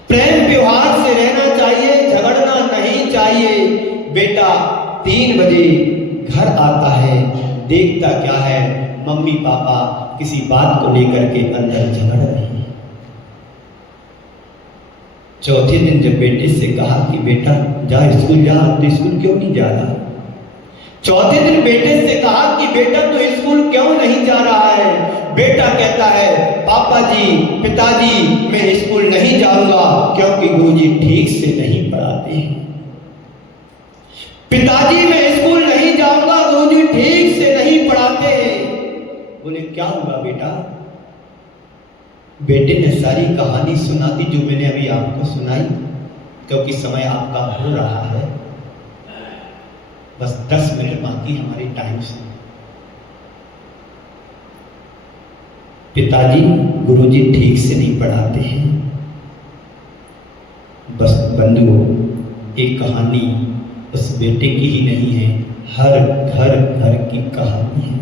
प्रेम व्यवहार से रहना चाहिए, झगड़ना नहीं चाहिए। बेटा 3 बजे घर आता है, देखता क्या है, मम्मी पापा किसी बात को लेकर के अंदर झगड़ रहे हैं। चौथे दिन जब बेटे से कहा कि बेटा जा स्कूल जा, तो स्कूल क्यों नहीं जा रहा? चौथे दिन बेटे से कहा कि बेटा तो स्कूल क्यों नहीं जा रहा है? बेटा कहता है, पापा जी, पिताजी, मैं स्कूल नहीं जाऊंगा क्योंकि गुरुजी ठीक से नहीं पढ़ाते हैं। पिताजी मैं स्कूल नहीं जाऊंगा, गुरुजी ठीक से नहीं पढ़ाते हैं। बोले, क्या हुआ बेटा? बेटे ने सारी कहानी सुना दी जो मैंने अभी आपको सुनाई, क्योंकि समय आपका हो रहा है, बस 10 मिनट बाकी हमारे टाइम से। पिताजी गुरुजी ठीक से नहीं पढ़ाते हैं। बस बंधुओं, एक कहानी उस बेटे की ही नहीं है, हर घर की कहानी है।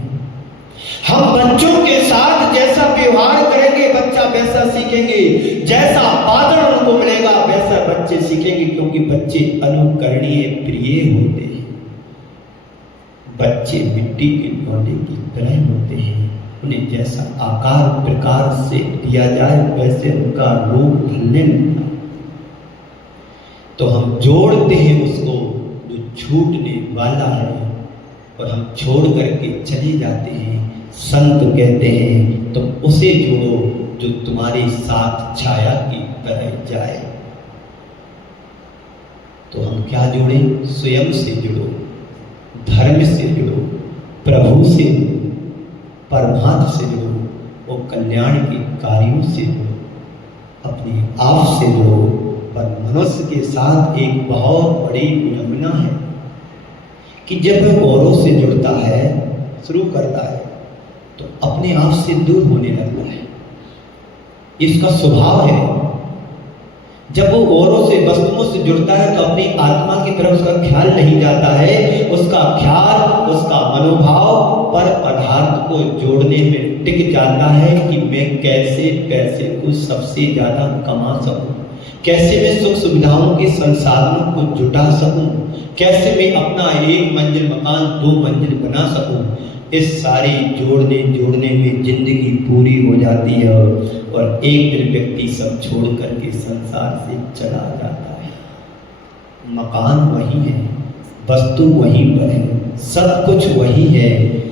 हम बच्चों के साथ जैसा व्यवहार करेंगे बच्चा वैसा सीखेंगे, जैसा पात्र उनको मिलेगा वैसा बच्चे सीखेंगे, क्योंकि बच्चे अनुकरणीय प्रिय होते हैं। बच्चे मिट्टी के पौधे की तरह होते हैं, उन्हें जैसा आकार प्रकार से दिया जाए वैसे उनका रूप ढलने लगता। तो हम जोड़ते हैं उसको जो छूटने वाला है, और हम छोड़ करके चले जाते हैं। संत कहते हैं तुम उसे जोड़ो जो तुम्हारे साथ छाया की तरह जाए। तो हम क्या जोड़ें? स्वयं से जुड़ो, धर्म से जुड़ो, प्रभु से जुड़ो, परमात्मा से जुड़ो और कल्याण के कार्यों से जुड़ो, अपने आप से जुड़ो। पर मनुष्य के साथ एक बहुत बड़ी विडंबना है कि जब वह औरों से जुड़ता है, शुरू करता है, तो अपने आप से दूर होने लगता है। इसका स्वभाव है। जब वो औरों से वस्तुओं से जुड़ता है तो अपनी आत्मा की तरफ उसका ख्याल नहीं जाता है, उसका ख्याल, उसका मनोभाव पर पदार्थ को जोड़ने में टिक जाता है कि मैं कैसे पैसे को सबसे ज्यादा कमा सकूं, कैसे मैं सुख सुविधाओं के संसाधनों को जुटा सकूं, कैसे मैं अपना 1 मंजिल मकान 2 मंजिल बना सकूं। इस सारी जोड़ने में जिंदगी पूरी हो जाती है और एक दिन व्यक्ति सब छोड़ करके संसार से चला जाता है। मकान वही है, वस्तु वहीं पर है, सब कुछ वही है,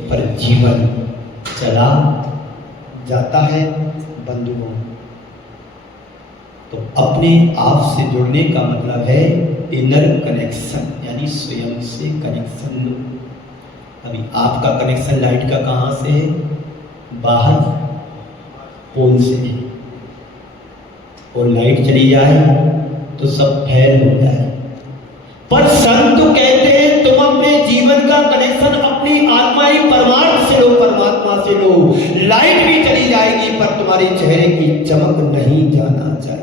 पर जीवन चला जाता है। बंधुओं, तो अपने आप से जुड़ने का मतलब है इनर कनेक्शन, यानी स्वयं से कनेक्शन लो। अभी आपका कनेक्शन लाइट का कहाँ से है? बाहर पोल से है, और लाइट चली जाए तो सब फैल हो जाए। पर संत तो कहते हैं तुम अपने जीवन का कनेक्शन अपनी आत्माई परमार्थ से लो, परमात्मा से लो। लाइट भी चली जाएगी पर तुम्हारे चेहरे की चमक नहीं जाना चाहिए।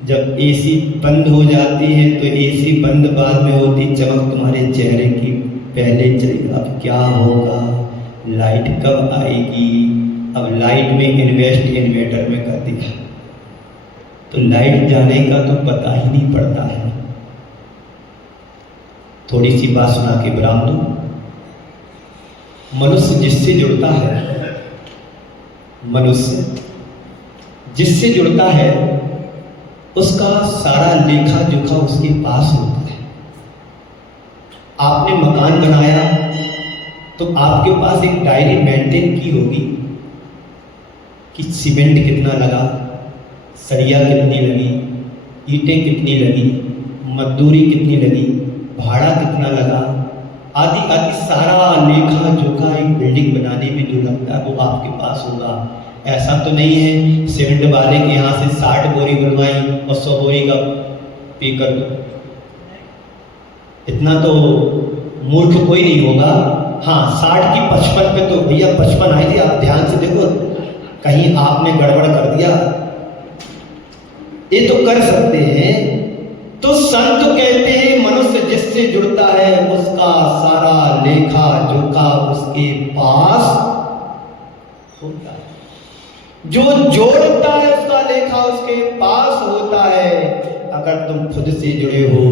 जब एसी बंद हो जाती है तो एसी बंद बाद में होती, चमक तुम्हारे चेहरे की पहले चली। अब क्या होगा? लाइट कब आएगी? अब लाइट में इन्वेस्ट इन्वर्टर में कर दिया तो लाइट जाने का तो पता ही नहीं पड़ता है। थोड़ी सी बात सुना के विराम दूं। मनुष्य जिससे जुड़ता है, मनुष्य जिससे जुड़ता है उसका सारा लेखा जोखा उसके पास होता है। आपने मकान बनाया तो आपके पास एक डायरी मेंटेन की होगी कि सीमेंट कितना लगा, सरिया कितनी लगी, ईंटें कितनी लगी, मजदूरी कितनी लगी, भाड़ा कितना लगा, आदि आदि सारा लेखा जोखा एक बिल्डिंग बनाने में जो लगता है वो आपके पास होगा। ऐसा तो नहीं है सीमेंट वाले के यहाँ से 60 बोरी बनवाई और 100 बोरी का पे कर दो। इतना तो मूर्ख कोई नहीं होगा। हाँ, 60 की 55 पे तो भैया 55 आई थी, आप ध्यान से देखो कहीं आपने गड़बड़ कर दिया, ये तो कर सकते हैं। तो संत कहते हैं मनुष्य जिससे जुड़ता है उसका सारा लेखा जोखा उसके पास होता है। जो जोड़ता है उसका लेखा उसके पास होता है। अगर तुम खुद से जुड़े हो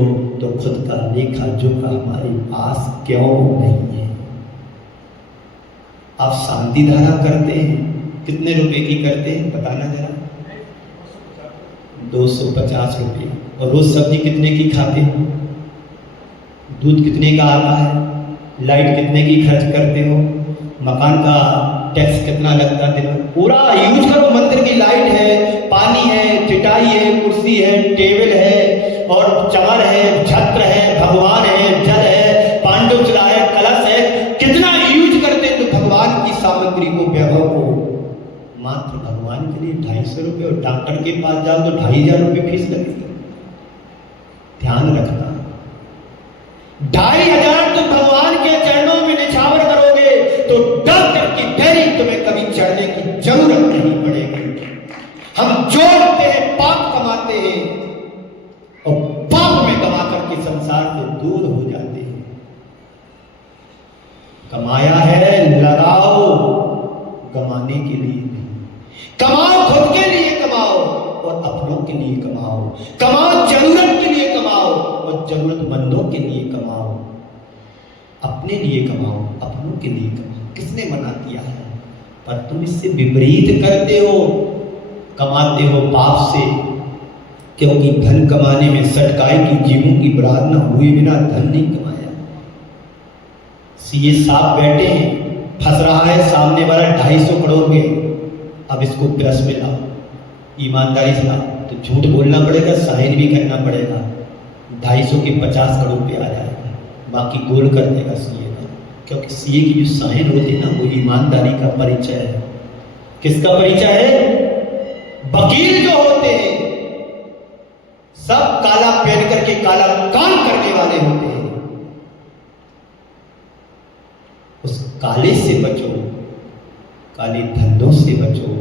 तो खुद का लेखा जोखा हमारे पास क्यों नहीं है? आप शांति धारा करते हैं, कितने रुपए की करते हैं बताना जरा? 250 रुपये। और रोज सब्जी कितने की खाते हो? दूध कितने का आता है? लाइट कितने की खर्च करते हो? मकान का टैक्स कितना लगता है? दिन पूरा यूज करो। मंदिर की लाइट है, पानी है, चटाई है, कुर्सी है, टेबल है और चमर है, छत्र है, भगवान है, जल है, पांडुचला है, कलश है। कितना यूज करते हैं तो भगवान की सामग्री को, वैभव को। मात्र भगवान के लिए 250 रुपये, और डॉक्टर के पास जाओ तो 2500 रुपये फीस लगेगी। ध्यान रखना, 2500 तुम भगवान के चरणों में निछावर करोगे तो डॉक्टर की डेरी तुम्हें कभी चढ़ने की जरूरत नहीं पड़ेगी। हम जोड़ते हैं, पाप कमाते हैं और पाप में कमा करके संसार से दूर हो जाते हैं। कमाया है लगाओ, कमाने के लिए नहीं। कमाओ खुद के लिए कमाओ और अपनों के लिए कमाओ। कमाओ जरूरत के लिए कमाओ और जरूरतमंदों के लिए कमाओ। अपने लिए कमाओ, अपनों के लिए कमाओ। किसने मना किया है? पर तुम इससे विपरीत करते हो, कमाते हो पाप से। क्योंकि धन कमाने में सटकाई की जीवों की बरात न हुए बिना धन नहीं कमाया। सीए साहब बैठे हैं, फंस रहा है सामने वाला 250 करोड़ में। अब इसको प्लस में लाओ, ईमानदारी से लाओ तो झूठ बोलना पड़ेगा, साइन भी करना पड़ेगा। 250 के 50 करोड़ पे आ जाएगा, बाकी गोल कर देगा सीए का। क्योंकि सीए की जो साइन होती है ना, वो ईमानदारी का परिचय है। किसका परिचय है? वकील जो होते हैं सब काला पहन करके काला काम करने वाले होते हैं। उस काले से बचो, काले धंधों से बचो।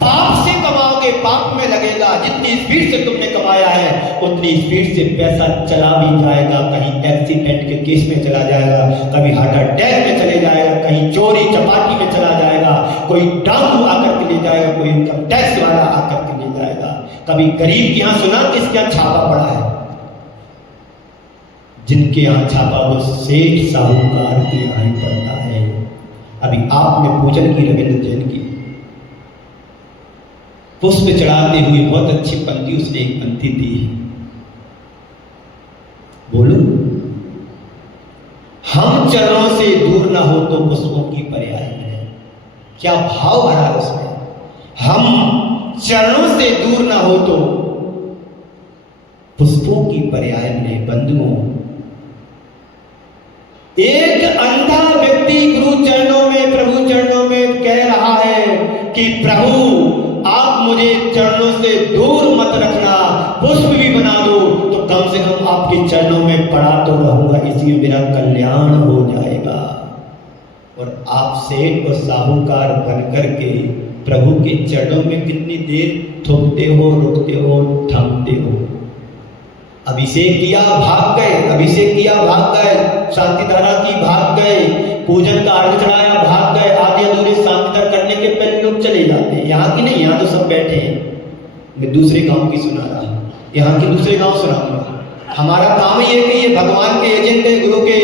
पाप से कमाओगे, पाप में लगेगा। जितनी स्पीड से तुमने कमाया है उतनी स्पीड से पैसा चला भी जाएगा। कहीं एक्सीडेंट के केस में चला जाएगा, कभी हार्ट अटैक में चले जाएगा, कहीं चोरी चपाटी में चला जाएगा, कोई डाकू आकर के ले जाएगा, कोई इनकम टैक्स वाला आकर के ले जाएगा। कभी गरीब के यहाँ सुना किसके यहाँ छापा पड़ा है? जिनके यहाँ छापा वो सेठ साहूकार के यहाँ ही पड़ता है। अभी आपने पूजन की रविंद्र जैन की, पुष्प चढ़ाते हुए बहुत अच्छी पंक्ति उसने एक पंक्ति दी है, बोलो। हम चरणों से दूर ना हो तो पुष्पों की पर्याय है। क्या भाव भरा है उसमें। हम चरणों से दूर ना हो तो पुष्पों की पर्याय ने बंधुओं, एक अंधा व्यक्ति गुरु चरणों में, प्रभु चरणों में कह रहा है कि प्रभु आप मुझे चरणों से दूर मत रखना, पुष्प भी बना दो तो कम से कम आपके चरणों में पड़ा तो रहूंगा, इसलिए मेरा कल्याण हो जाएगा। और आप सेठ और साहूकार बनकर के प्रभु के चरणों में कितनी देर थूकते हो, रुकते हो, थमते हो। अभिषेक किया भाग गए, अभिषेक किया भाग गए, शांति धारा की भाग गए, पूजन का अर्घ चढ़ाया भाग गए, आधे अधूरे शांति धारा करने के पहले लोग चले जाते हैं। यहाँ की नहीं, यहाँ तो सब बैठे हैं। मैं दूसरे गांव की सुना रहा हूँ, यहाँ के दूसरे गांव सुनाऊंगा। हमारा काम ये कि ये भगवान के एजेंट है, गुरु के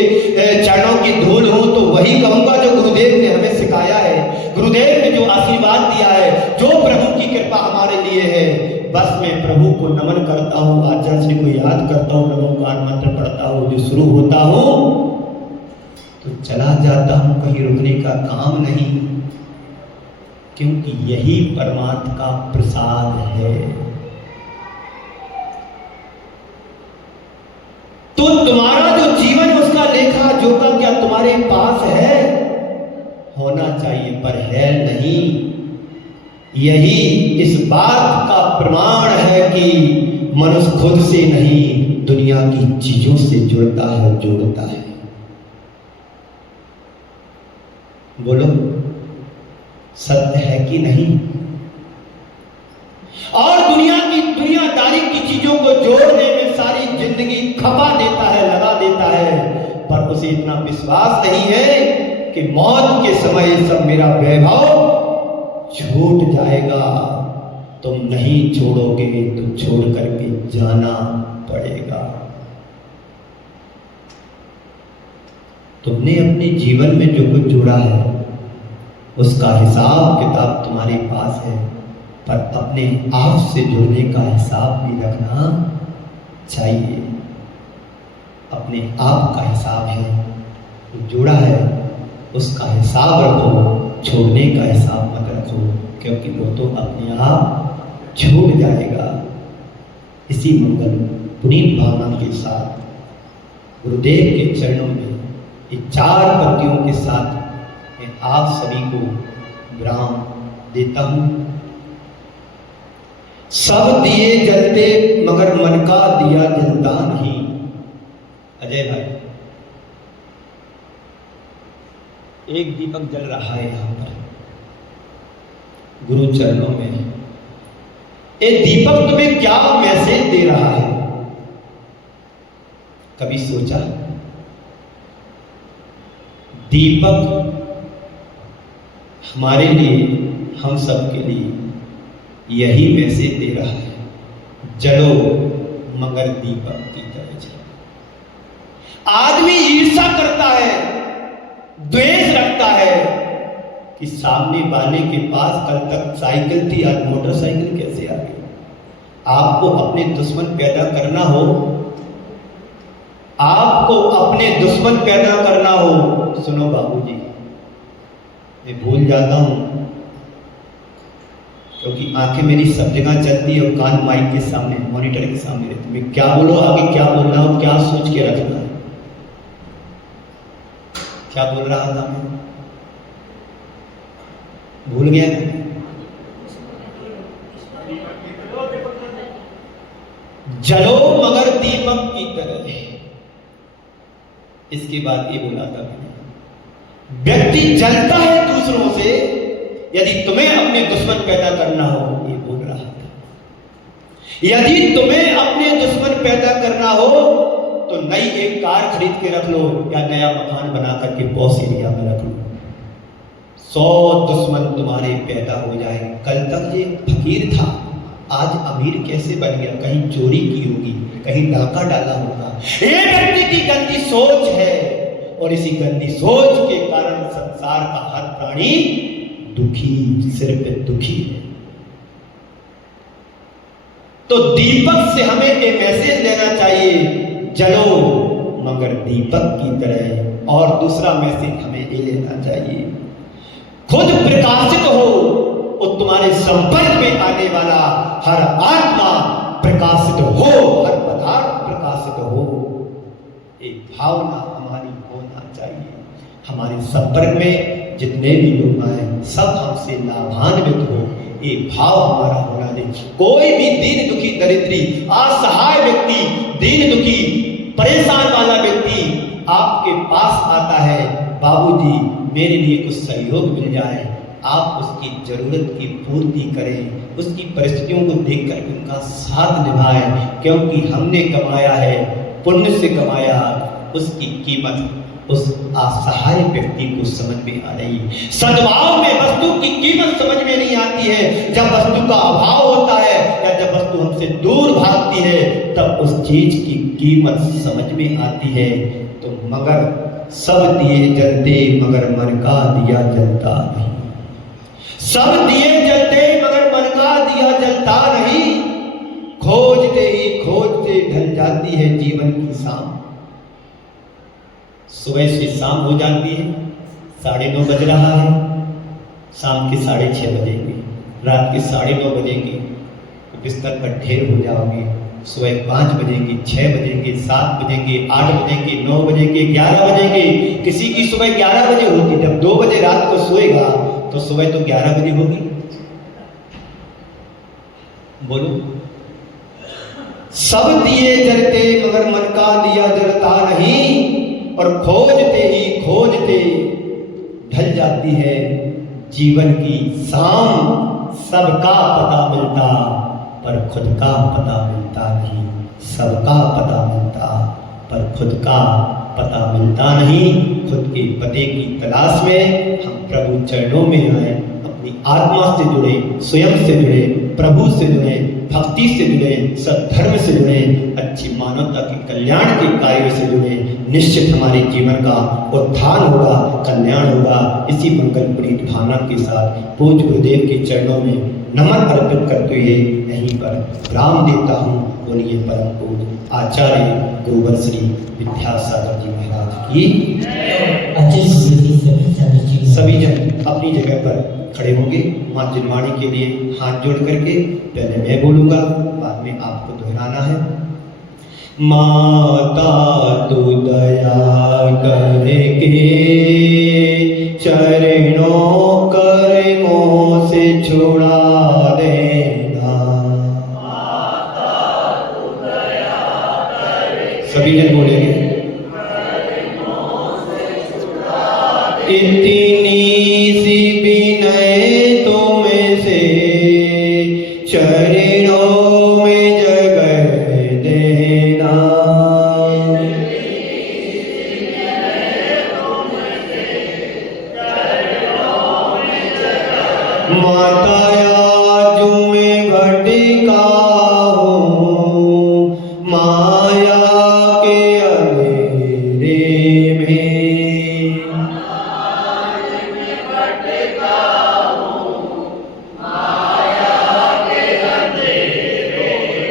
चरणों की धूल हो तो वही कहूंगा जो गुरुदेव ने हमें सिखाया है, गुरुदेव ने जो आशीर्वाद दिया है, जो प्रभु की कृपा हमारे लिए है। बस मैं प्रभु को नमन करता हूँ, आचार्य श्री को याद करता हूँ, नमोकार मंत्र पढ़ता हूँ, जो शुरू होता हूँ तो चला जाता हूँ, कहीं रुकने का काम नहीं, क्योंकि यही परमात्मा का प्रसाद है। तो तुम्हारा जो जीवन है उसका लेखा जोखा क्या तुम्हारे पास है? होना चाहिए, पर है नहीं। यही इस बात का प्रमाण है कि मनुष्य खुद से नहीं दुनिया की चीजों से जुड़ता है, जोड़ता है। बोलो सत्य है कि नहीं? और दुनियादारी की चीजों को जोड़ने में सारी जिंदगी खपा देता है, लगा देता है, पर उसे इतना विश्वास नहीं है कि मौत के समय सब मेरा वैभव छूट जाएगा। तुम नहीं छोड़ोगे तो छोड़ करके जाना पड़ेगा। तुमने अपने जीवन में जो कुछ जोड़ा है उसका हिसाब किताब तुम्हारे पास है, पर अपने आप से जुड़ने का हिसाब भी रखना चाहिए। अपने आप का हिसाब है, जो जोड़ा है उसका हिसाब रखो, छोड़ने का हिसाब मत रखो, क्योंकि वो तो अपने आप छूट जाएगा। इसी मंगल पुनीत भावना के साथ गुरुदेव के चरणों में ये 4 पत्तियों के साथ मैं आप सभी को विराम देता हूँ। सब दिए जलते मगर मन का दिया जलता नहीं। अजय भाई, एक दीपक जल रहा है यहाँ पर गुरु चरणों में। ये दीपक तुम्हें क्या मैसेज दे रहा है? कभी सोचा? दीपक हमारे लिए, हम सब के लिए यही मैसेज दे रहा है, जलो मगर दीपक की तरह जलो। आदमी ईर्ष्या करता है, द्वेष रखता है कि सामने वाले के पास कल तक साइकिल थी, आज मोटरसाइकिल कैसे आ गई। आपको अपने दुश्मन पैदा करना हो, आपको अपने दुश्मन पैदा करना हो, सुनो बाबूजी, मैं भूल जाता हूं क्योंकि आंखें मेरी सब जगह चलती है और कान माइक के सामने, मॉनिटर के सामने रहती। मैं क्या बोलो, आगे क्या बोल रहा हूं, क्या सोच के रखना है, क्या बोल रहा था मैं, भूल गया। जलो मगर दीपक की तरह। इसके बाद ये बोला था मैंने, व्यक्ति जलता है दूसरों से यदि तुम्हें अपने दुश्मन पैदा करना हो। ये बोल रहा था, यदि तुम्हें अपने दुश्मन पैदा करना हो तो नई एक कार खरीद के रख लो या नया मकान बना करके पॉश एरिया में रख लो। 100 दुश्मन तुम्हारे पैदा हो जाए। कल तक ये फकीर था, आज अमीर कैसे बन गया? कहीं चोरी की होगी, कहीं डाका डाला होगा। ये व्यक्ति की गंदी सोच है और इसी गंदी सोच के कारण संसार का हर प्राणी दुखी, सिर्फ दुखी है। तो दीपक से हमें ये मैसेज लेना चाहिए, जलो मगर दीपक की तरह। और दूसरा मैसेज हमें ये लेना चाहिए, खुद प्रकाशित हो और तुम्हारे संपर्क में आने वाला हर आत्मा प्रकाशित हो, हर पदार्थ प्रकाशित हो। एक भावना हमारी होना चाहिए। हमारे संपर्क में जितने भी लोग आए सब हमसे लाभान्वित हो, ये भाव हमारा होना चाहिए। कोई भी दीन दुखी दरिद्री असहाय व्यक्ति, दीन दुखी परेशान वाला व्यक्ति आपके पास आता है, बाबूजी मेरे लिए कुछ सहयोग मिल जाए, आप उसकी जरूरत की पूर्ति करें, उसकी परिस्थितियों को देखकर उनका साथ निभाएं, क्योंकि हमने कमाया है, पुण्य से कमाया, उसकी कीमत उस असहाय व्यक्ति को समझ में आ रही है। सद्भाव में वस्तु की कीमत समझ में नहीं आती है। जब वस्तु का अभाव होता है या जब वस्तु हमसे दूर भागती है तब उस चीज की कीमत समझ में आती है। तो मगर सब दिए जलते मगर मन का दिया जलता नहीं, सब दिए जलते मगर मन का दिया जलता नहीं। खोजते ही खोजते ढल जाती है जीवन की शाम। सुबह से शाम हो जाती है, 9:30 बज रहा है, शाम के 6:30 बजेंगे, रात के 9:30 बजेंगे, तो बिस्तर पर ढेर हो जाओगे। सुबह 5 बजेंगे, 6 बजेंगे, 7 बजेंगे, 8 बजेंगे, 9 बजेंगे, 11 बजेंगे। किसी की सुबह 11 बजे होती, जब 2 बजे रात को सोएगा तो सुबह तो 11 बजे होगी। बोलो, सब दिए जलते मगर मन का दिया जलता नहीं, और खोजते ही खोजते ढल जाती है जीवन की शाम। सबका पता मिलता पर खुद का पता मिलता नहीं, सबका पता मिलता पर खुद का पता मिलता नहीं। खुद के पते की तलाश में हम प्रभु चरणों में आए, अपनी आत्मा से जुड़े, स्वयं से जुड़े, प्रभु से जुड़े, भक्ति से जुड़े, सद्धर्म से जुड़े, अच्छी मानवता के कल्याण के कार्य से जुड़े। निश्चित हमारे जीवन का उत्थान होगा, कल्याण होगा। इसी मंगल प्रीत भावना के साथ पूज्य गुरुदेव के चरणों में नमन अर्पित करते हुए यहीं पर विराम देता हूँ। बोलिए परम पूज्य आचार्य गुरुवर श्री विद्यासागर जी महाराज की। सभी जन अपनी जगह पर खड़े होंगे। माँ जिनवाणी के लिए हाथ जोड़ करके पहले मैं बोलूँगा, बाद में आपको दोहराना है। माता तू दया करके चरणों कर्मों से छुड़ा देना। सभी जन बोलेंगे। इतनी सी विनय तुमसे चरणों में जगह देना। माता आज मैं भटका हूँ माया के अंधेरे में।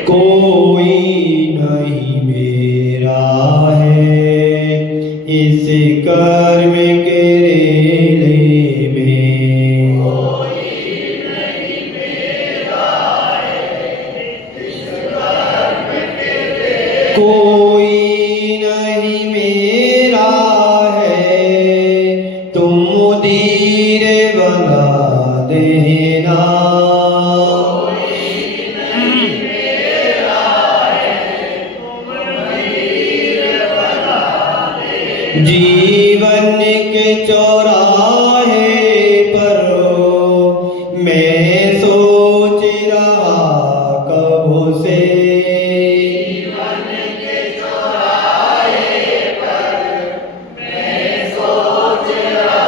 कोई नहीं मेरा है इस कर्म के रेले में। कोई नहीं मेरा है, तुम मुदीर बना देना। जीवन के चौराहे पर मैं सोच रहा कब से। जीवन के चौराहे पर मैं सोच रहा,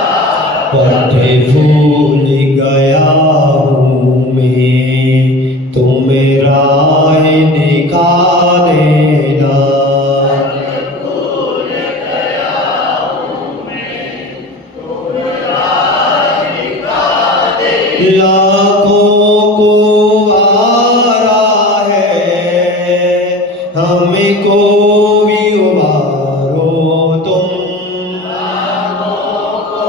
पथ भूल गया हूँ मैं, तुम राह दिखा देना। लाखों को आरा है हमको भी उबारो तुम। लाखों को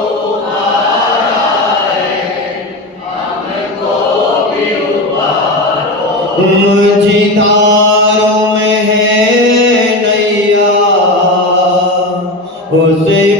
आरा है हमको मझधारों में है नैया, उसे